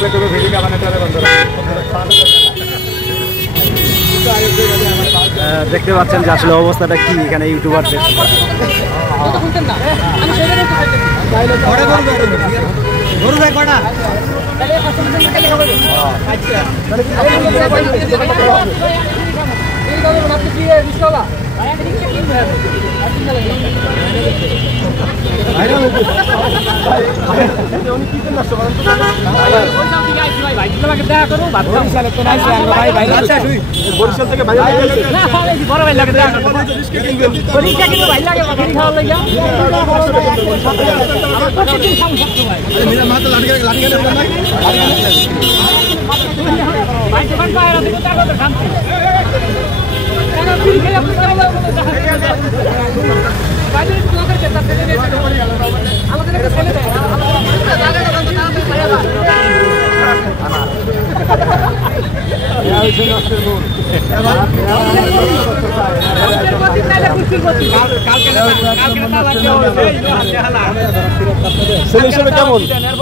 লাগলে তুমি ভিডিও বানাতে পারবে বন্ধুরা। দেখতে পাচ্ছেন যে আসলে অবস্থাটা কি এখানে ইউটিউবারদের।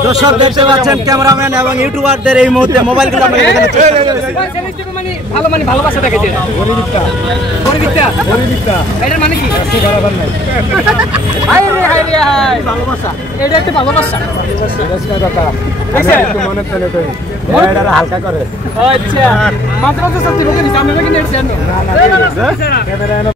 দর্শক দেখতে পাচ্ছেন ক্যামেরাম্যান এবং ইউটিউবারদের এই মুহূর্তে মোবাইলগুলো আমরা এখানে ভালো মানে ভালোবাসা দেখে এটার মানে কি ভালোবাসা এটা একটা ভালোবাসা হালকা করে আচ্ছা মাত্র তো সত্যি লোকে নিচে আমরা কিন্তু